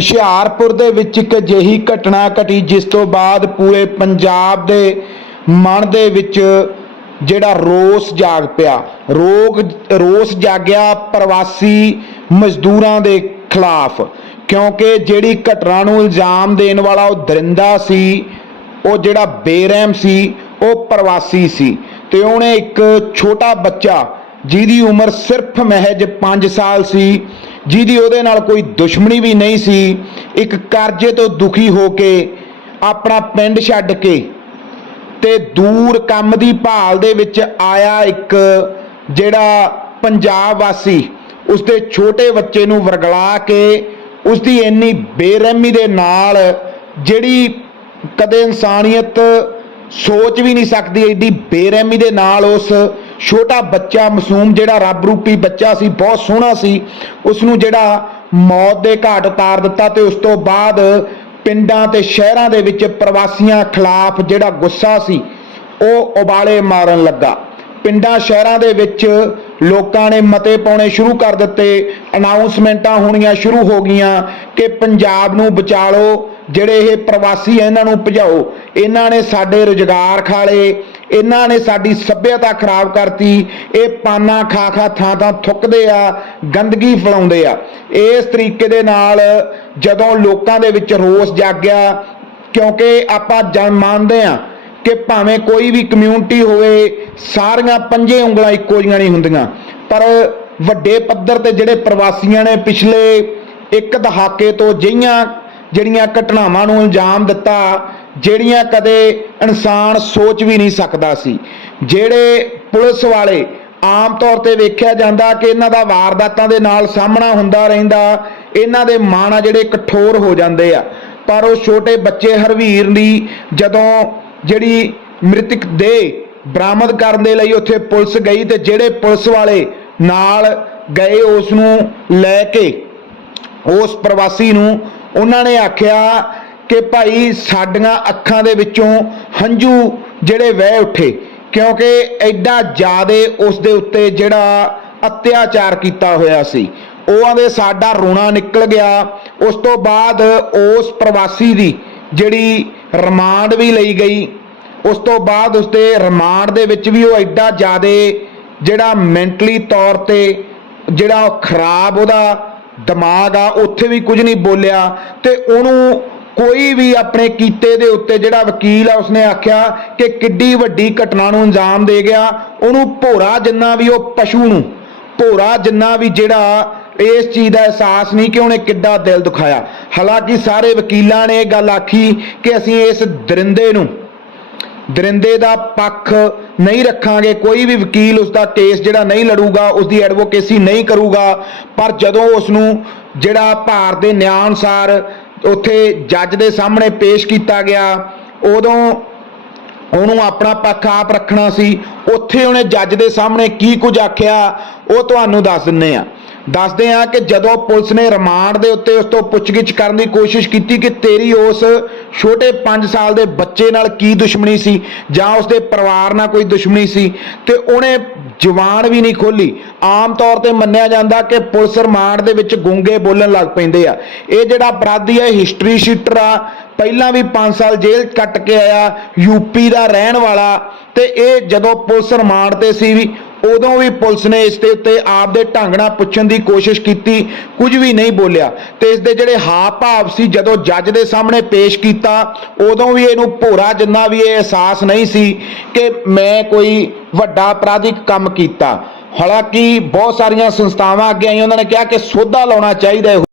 ਹੁਸ਼ਿਆਰਪੁਰ ਦੇ ਵਿੱਚ ਇੱਕ ਅਜਿਹੀ ਘਟਨਾ ਘਟੀ ਜਿਸ ਤੋਂ ਬਾਅਦ ਪੂਰੇ ਪੰਜਾਬ ਦੇ ਮਨ ਦੇ ਵਿੱਚ ਜਿਹੜਾ ਰੋਸ ਜਾਗ ਪਿਆ। ਰੋਗ, ਰੋਸ ਜਾਗਿਆ ਪ੍ਰਵਾਸੀ ਮਜ਼ਦੂਰਾਂ ਦੇ ਖਿਲਾਫ, ਕਿਉਂਕਿ ਜਿਹੜੀ ਘਟਨਾ ਨੂੰ ਇਲਜ਼ਾਮ ਦੇਣ ਵਾਲਾ ਉਹ ਦਰਿੰਦਾ ਸੀ, ਉਹ ਜਿਹੜਾ ਬੇਰਹਿਮ ਸੀ, ਉਹ ਪ੍ਰਵਾਸੀ ਸੀ। ਤੇ ਉਹਨੇ ਇੱਕ ਛੋਟਾ ਬੱਚਾ, ਜਿਹਦੀ ਉਮਰ ਸਿਰਫ ਮਹਿਜ 5 ਸਾਲ ਸੀ ਜਿਹਦੀ ਉਹਦੇ ਨਾਲ ਕੋਈ ਦੁਸ਼ਮਣੀ ਵੀ ਨਹੀਂ ਸੀ, ਇੱਕ ਕਰਜ਼ੇ ਤੋਂ ਦੁਖੀ ਹੋ ਕੇ ਆਪਣਾ ਪਿੰਡ ਛੱਡ ਕੇ ਤੇ ਦੂਰ ਕੰਮ ਦੀ ਭਾਲ ਦੇ ਵਿੱਚ ਆਇਆ ਇੱਕ ਜਿਹੜਾ ਪੰਜਾਬ ਵਾਸੀ, ਉਸਦੇ ਛੋਟੇ ਬੱਚੇ ਨੂੰ ਵਰਗਲਾ ਕੇ ਉਸਦੀ ਇੰਨੀ ਬੇਰਹਿਮੀ ਦੇ ਨਾਲ ਜਿਹੜੀ ਕਦੇ ਇਨਸਾਨੀਅਤ ਸੋਚ ਵੀ ਨਹੀਂ ਸਕਦੀ ਐਡੀ ਬੇਰਹਿਮੀ ਦੇ ਨਾਲ ਉਸ ਛੋਟਾ ਬੱਚਾ ਮਾਸੂਮ ਜਿਹੜਾ ਰੱਬ ਰੂਪੀ ਬੱਚਾ ਸੀ, ਬਹੁਤ ਸੋਹਣਾ ਸੀ ਉਸ ਨੂੰ ਜਿਹੜਾ ਮੌਤ ਦੇ ਘਾਟ ਉਤਾਰ ਦਿੱਤਾ ਤੇ ਉਸ ਤੋਂ ਬਾਅਦ ਪਿੰਡਾਂ ਤੇ ਸ਼ਹਿਰਾਂ ਦੇ ਵਿੱਚ ਪ੍ਰਵਾਸੀਆਂ ਖਿਲਾਫ ਜਿਹੜਾ ਗੁੱਸਾ ਸੀ, ਉਹ ਉਬਾਲੇ ਮਾਰਨ ਲੱਗਾ। ਪਿੰਡਾਂ ਸ਼ਹਿਰਾਂ ਦੇ ਵਿੱਚ ਲੋਕਾਂ ਨੇ ਮਤੇ ਪਾਉਣੇ ਸ਼ੁਰੂ ਕਰ ਦਿੱਤੇ ਅਨਾਉਂਸਮੈਂਟਾਂ ਹੋਣੀਆਂ ਸ਼ੁਰੂ ਹੋ ਗਈਆਂ ਕਿ ਪੰਜਾਬ ਨੂੰ ਬਚਾ ਲਓ ਜਿਹੜੇ ਇਹ ਪ੍ਰਵਾਸੀ ਇਹਨਾਂ ਨੂੰ ਭਜਾਓ। ਇਹਨਾਂ ਨੇ ਸਾਡੇ ਰੁਜ਼ਗਾਰ ਖਾ ਲਏ ਇਹਨਾਂ ਨੇ ਸਾਡੀ ਸੱਭਿਅਤਾ ਖਰਾਬ ਕਰਤੀ। ਇਹ ਪਾਨਾ ਖਾ ਖਾ ਥਾਂ ਥਾਂ ਥੁੱਕਦੇ ਆ, ਗੰਦਗੀ ਫੈਲਾਉਂਦੇ ਆ। ਇਸ ਤਰੀਕੇ ਦੇ ਨਾਲ ਜਦੋਂ ਲੋਕਾਂ ਦੇ ਵਿੱਚ ਰੋਸ ਜਾਗਿਆ, ਕਿਉਂਕਿ ਆਪਾਂ ਜਨ ਮੰਨਦੇ ਆ ਕਿ ਭਾਵੇਂ ਕੋਈ ਵੀ ਕਮਿਊਨਿਟੀ ਹੋਵੇ, ਸਾਰੀਆਂ ਪੰਜੇ ਉਂਗਲਾਂ ਇੱਕੋ ਜੀਆਂ ਨਹੀਂ ਹੁੰਦੀਆਂ। ਪਰ ਵੱਡੇ ਪੱਧਰ ਤੇ ਜਿਹੜੇ ਪ੍ਰਵਾਸੀਆਂ ਨੇ ਪਿਛਲੇ ਇੱਕ ਦਹਾਕੇ ਤੋਂ ਜਿਹੀਆਂ, ਜਿਹੜੀਆਂ ਘਟਨਾਵਾਂ ਨੂੰ ਅੰਜਾਮ ਦਿੱਤਾ ਜਿਹੜੀਆਂ ਕਦੇ ਇਨਸਾਨ ਸੋਚ ਵੀ ਨਹੀਂ ਸਕਦਾ ਸੀ, ਜਿਹੜੇ ਪੁਲਿਸ ਵਾਲੇ ਆਮ ਤੌਰ ਤੇ ਵੇਖਿਆ ਜਾਂਦਾ ਕਿ ਇਹਨਾਂ ਦਾ ਵਾਰਦਾਤਾਂ ਦੇ ਨਾਲ ਸਾਹਮਣਾ ਹੁੰਦਾ ਰਹਿੰਦਾ, ਇਹਨਾਂ ਦੇ ਮਾਣ ਆ ਜਿਹੜੇ ਕਠੋਰ ਹੋ ਜਾਂਦੇ ਆ। ਪਰ ਉਹ ਛੋਟੇ ਬੱਚੇ ਹਰਵੀਰ ਦੀ ਜਦੋਂ ਜਿਹੜੀ ਮ੍ਰਿਤਕ ਦੇਹ ਬਰਾਮਦ ਕਰਨ ਦੇ ਲਈ ਉੱਥੇ ਪੁਲਿਸ ਗਈ ਤੇ ਜਿਹੜੇ ਪੁਲਿਸ ਵਾਲੇ ਨਾਲ ਗਏ, ਉਸ ਨੂੰ ਲੈ ਕੇ ਉਸ ਪ੍ਰਵਾਸੀ ਨੂੰ ਉਹਨਾਂ ਨੇ ਆਖਿਆ ਕਿ ਭਾਈ ਸਾਡੀਆਂ ਅੱਖਾਂ ਦੇ ਵਿੱਚੋਂ ਹੰਝੂ ਜਿਹੜੇ ਵਹਿ ਉੱਠੇ, ਕਿਉਂਕਿ ਐਡਾ ਜ਼ਿਆਦੇ ਉਸ ਦੇ ਉੱਤੇ ਜਿਹੜਾ ਅਤਿਆਚਾਰ ਕੀਤਾ ਹੋਇਆ ਸੀ। ਉਹ ਦੇ ਸਾਡਾ ਰੋਣਾ ਨਿਕਲ ਗਿਆ। ਉਸ ਤੋਂ ਬਾਅਦ ਉਸ ਪ੍ਰਵਾਸੀ ਦੀ ਜਿਹੜੀ ਰਿਮਾਂਡ ਵੀ ਲਈ ਗਈ। ਉਸ ਤੋਂ ਬਾਅਦ ਉਸਦੇ ਰਿਮਾਂਡ ਦੇ ਵਿੱਚ ਵੀ ਉਹ ਐਡਾ ਜ਼ਿਆਦੇ ਜਿਹੜਾ ਮੈਂਟਲੀ ਤੌਰ ਤੇ ਜਿਹੜਾ ਖਰਾਬ ਉਹਦਾ ਦਿਮਾਗ ਆ, ਉੱਥੇ ਵੀ ਕੁਝ ਨਹੀਂ ਬੋਲਿਆ। ਤੇ ਉਹਨੂੰ ਕੋਈ ਵੀ ਆਪਣੇ ਕੀਤੇ ਦੇ ਉੱਤੇ ਜਿਹੜਾ ਵਕੀਲ ਆ, ਉਸਨੇ ਆਖਿਆ ਕਿ ਕਿੱਡੀ ਵੱਡੀ ਘਟਨਾ ਨੂੰ ਅੰਜਾਮ ਦੇ ਗਿਆ। ਉਹਨੂੰ ਭੋਰਾ ਜਿੰਨਾ ਵੀ ਉਹ ਪਸ਼ੂ ਨੂੰ, ਭੋਰਾ ਜਿੰਨਾ ਵੀ ਜਿਹੜਾ ਇਸ ਚੀਜ਼ ਦਾ ਅਹਿਸਾਸ ਨਹੀਂ ਕਿ ਉਹਨੇ ਕਿੱਡਾ ਦਿਲ ਦੁਖਾਇਆ। ਹਾਲਾਂਕਿ ਸਾਰੇ ਵਕੀਲਾਂ ਨੇ ਇਹ ਗੱਲ ਆਖੀ ਕਿ ਅਸੀਂ ਇਸ ਦਰਿੰਦੇ ਨੂੰ, ਦਰਿੰਦੇ ਦਾ ਪੱਖ ਨਹੀਂ ਰੱਖਾਂਗੇ। ਕੋਈ ਵੀ ਵਕੀਲ ਉਸ ਦਾ ਕੇਸ ਜਿਹੜਾ ਨਹੀਂ ਲੜੂਗਾ ਉਸ ਦੀ ਐਡਵੋਕੇਸੀ ਨਹੀਂ ਕਰੂਗਾ, ਪਰ ਜਦੋਂ ਉਸ ਨੂੰ ਜਿਹੜਾ ਭਾਰਤ ਦੇ ਨਿਆਂ ਅਨੁਸਾਰ ਉੱਥੇ ਜੱਜ ਦੇ ਸਾਹਮਣੇ ਪੇਸ਼ ਕੀਤਾ ਗਿਆ। ਉਦੋਂ ਉਹਨੂੰ ਆਪਣਾ ਪੱਖ ਆਪ ਰੱਖਣਾ ਸੀ। ਉੱਥੇ ਉਹਨੇ ਜੱਜ ਦੇ ਸਾਹਮਣੇ ਕੀ ਕੁਝ ਆਖਿਆ, ਉਹ ਤੁਹਾਨੂੰ ਦੱਸ ਦਿੰਨੇ ਆ ਦੱਸਦੇ ਆ ਕਿ ਜਦੋਂ ਪੁਲਿਸ ਨੇ ਰਿਮਾਂਡ ਦੇ ਉੱਤੇ ਉਸ ਤੋਂ ਪੁੱਛਗਿੱਛ ਕਰਨ ਦੀ ਕੋਸ਼ਿਸ਼ ਕੀਤੀ ਕਿ ਤੇਰੀ ਉਸ ਛੋਟੇ 5 ਸਾਲ ਦੇ ਬੱਚੇ ਨਾਲ ਕੀ ਦੁਸ਼ਮਣੀ ਸੀ ਜਾਂ ਉਸ ਦੇ ਪਰਿਵਾਰ ਨਾਲ ਕੋਈ ਦੁਸ਼ਮਣੀ ਸੀ, ਤੇ ਉਹਨੇ ਜਵਾਨ ਵੀ ਨਹੀਂ ਖੋਲੀ। ਆਮ ਤੌਰ ਤੇ ਮੰਨਿਆ ਜਾਂਦਾ ਕਿ ਪੁਲਿਸ ਰਿਮਾਂਡ ਦੇ ਵਿੱਚ ਗੁੰਗੇ ਬੋਲਣ ਲੱਗ ਪੈਂਦੇ ਆ। ਇਹ ਜਿਹੜਾ ਅਪਰਾਧੀ ਹੈ ਹਿਸਟਰੀ ਸ਼ੀਟਰ ਆ। ਪਹਿਲਾਂ ਵੀ 5 ਸਾਲ ਜੇਲ੍ਹ ਕੱਟ ਕੇ ਆਇਆ ਯੂਪੀ ਦਾ ਰਹਿਣ ਵਾਲਾ। ਤੇ ਇਹ ਜਦੋਂ ਪੁਲਿਸ ਰਿਮਾਂਡ ਤੇ ਸੀ ਵੀ ਉਦੋਂ ਵੀ ਪੁਲਿਸ ਨੇ ਇਸ ਦੇ ਉੱਤੇ ਆਪ ਦੇ ਢੰਗ ਨਾਲ ਪੁੱਛਣ ਦੀ ਕੋਸ਼ਿਸ਼ ਕੀਤੀ, ਕੁਝ ਵੀ ਨਹੀਂ ਬੋਲਿਆ। ਤੇ ਇਸ ਦੇ ਜਿਹੜੇ ਹਾਵ ਭਾਵ ਸੀ, ਜਦੋਂ ਜੱਜ ਦੇ ਸਾਹਮਣੇ ਪੇਸ਼ ਕੀਤਾ, ਉਦੋਂ ਵੀ ਇਹਨੂੰ ਭੋਰਾ ਜਿੰਨਾ ਵੀ ਇਹ ਅਹਿਸਾਸ ਨਹੀਂ ਸੀ ਕਿ ਮੈਂ ਕੋਈ ਵੱਡਾ ਅਪਰਾਧਿਕ ਕੰਮ ਕੀਤਾ। ਹਾਲਾਂਕਿ ਬਹੁਤ ਸਾਰੀਆਂ ਸੰਸਥਾਵਾਂ ਅੱਗੇ ਆਈਆਂ, ਉਹਨਾਂ ਨੇ ਕਿਹਾ ਕਿ ਸੋਧਾ ਲਾਉਣਾ ਚਾਹੀਦਾ